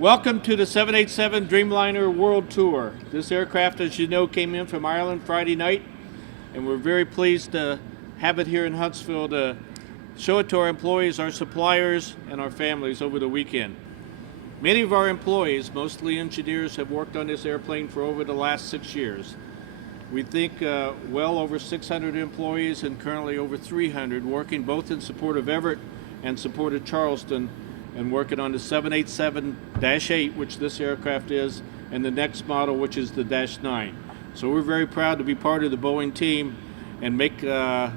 Welcome to the 787 Dreamliner World Tour. This aircraft, as you know, came in from Ireland Friday night, and we're very pleased to have it here in Huntsville to show it to our employees, our suppliers, and our families over the weekend. Many of our employees, mostly engineers, have worked on this airplane for over the last 6 years. We think well over 600 employees and currently over 300 working both in support of Everett and support of Charleston, and working on the 787-8, which this aircraft is, and the next model, which is the -9. So we're very proud to be part of the Boeing team and make the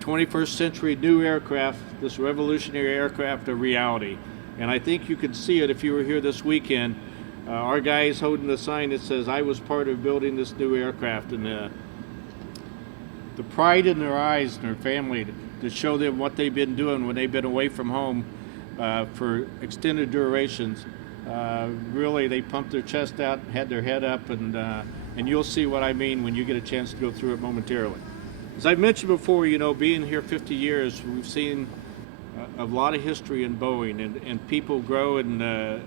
21st century new aircraft, this revolutionary aircraft, a reality. And I think you could see it if you were here this weekend. Our guy is holding the sign that says, "I was part of building this new aircraft," and the pride in their eyes and their family to show them what they've been doing when they've been away from home for extended durations. Really, they pumped their chest out, had their head up, and you'll see what I mean when you get a chance to go through it momentarily. As I've mentioned before, you know, being here 50 years, we've seen a lot of history in Boeing, and people grow and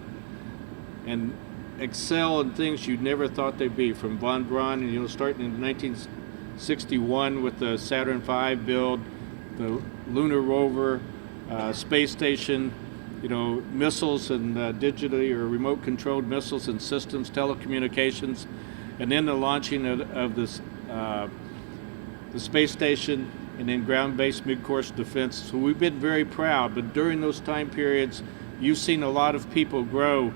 excel in things you never thought they'd be, from von Braun, and starting in 1961 with the Saturn V build, the lunar rover, space station, missiles and digitally or remote controlled missiles and systems, telecommunications, and then the launching of this, the space station, and then ground-based mid-course defense. So we've been very proud, but during those time periods, you've seen a lot of people grow,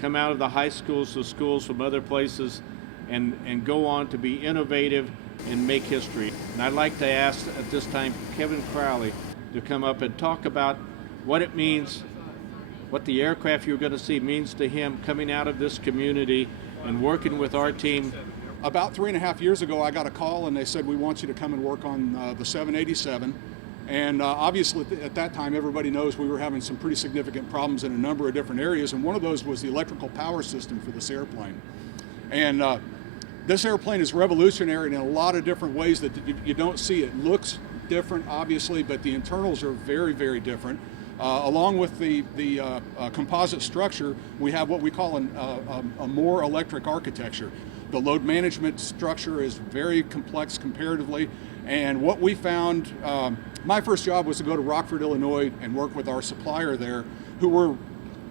come out of the high schools, the schools from other places, and go on to be innovative and make history. And I'd like to ask at this time Kevin Crowley to come up and talk about what it means, what the aircraft you're going to see means to him coming out of this community and working with our team. About 3.5 years ago, I got a call and they said, "We want you to come and work on the 787. And obviously at that time, everybody knows we were having some pretty significant problems in a number of different areas, and one of those was the electrical power system for this airplane. And this airplane is revolutionary in a lot of different ways that you don't see. It looks different, obviously, but the internals are very, very different. Along with the composite structure, we have what we call a more electric architecture. The load management structure is very complex comparatively, and what we found, my first job was to go to Rockford, Illinois, and work with our supplier there, who were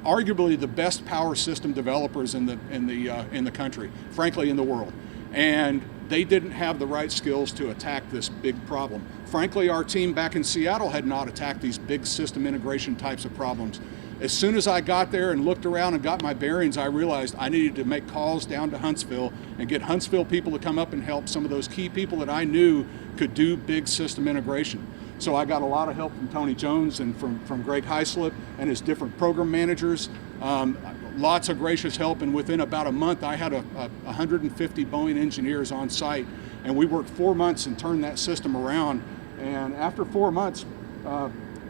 arguably the best power system developers in the country, frankly in the world. And they didn't have the right skills to attack this big problem. Frankly, our team back in Seattle had not attacked these big system integration types of problems. As soon as I got there and looked around and got my bearings, I realized I needed to make calls down to Huntsville and get Huntsville people to come up and help some of those key people that I knew could do big system integration. So I got a lot of help from Tony Jones and from Greg Heislip and his different program managers. Lots of gracious help, and within about a month I had 150 Boeing engineers on site, and we worked 4 months and turned that system around. And after 4 months,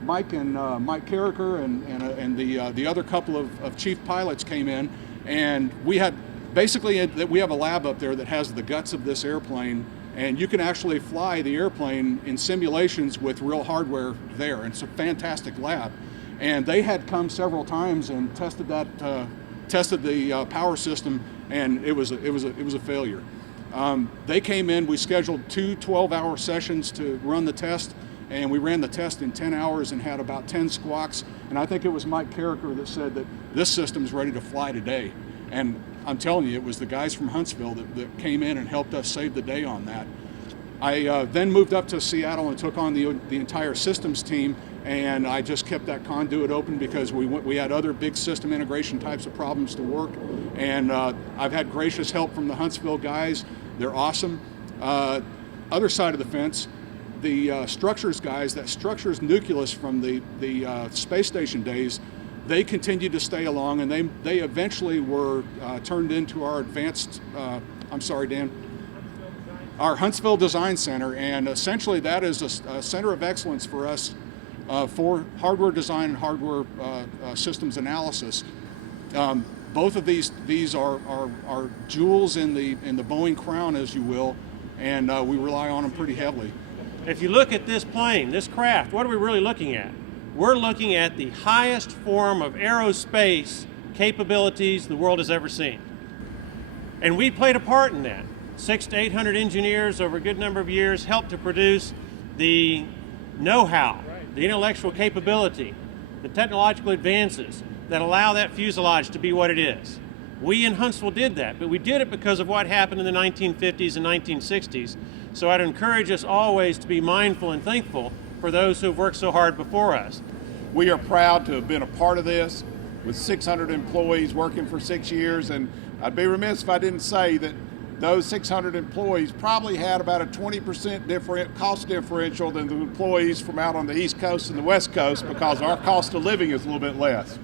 Mike Carricker and the other couple of chief pilots came in, and we had basically we have a lab up there that has the guts of this airplane, and you can actually fly the airplane in simulations with real hardware there, and it's a fantastic lab. And they had come several times and tested the power system, and it was a failure. They came in. We scheduled 2 12-hour sessions to run the test, and we ran the test in 10 hours and had about 10 squawks. And I think it was Mike Carricker that said that this system's ready to fly today. And I'm telling you, it was the guys from Huntsville that came in and helped us save the day on that. I then moved up to Seattle and took on the entire systems team, and I just kept that conduit open because we had other big system integration types of problems to work. And I've had gracious help from the Huntsville guys. They're awesome. Other side of the fence, the structures guys, that structures nucleus from the space station days, they continued to stay along, and they eventually were turned into our advanced, I'm sorry, Dan, our Huntsville Design Center, and essentially that is a center of excellence for us for hardware design and hardware systems analysis. Both of these are jewels in the Boeing crown, as you will, and we rely on them pretty heavily. If you look at this plane, this craft, what are we really looking at? We're looking at the highest form of aerospace capabilities the world has ever seen. And we played a part in that. 600 to 800 engineers over a good number of years helped to produce the know-how, the intellectual capability, the technological advances that allow that fuselage to be what it is. We in Huntsville did that, but we did it because of what happened in the 1950s and 1960s. So I'd encourage us always to be mindful and thankful for those who have worked so hard before us. We are proud to have been a part of this with 600 employees working for 6 years, and I'd be remiss if I didn't say that those 600 employees probably had about a 20% cost differential than the employees from out on the East Coast and the West Coast, because our cost of living is a little bit less.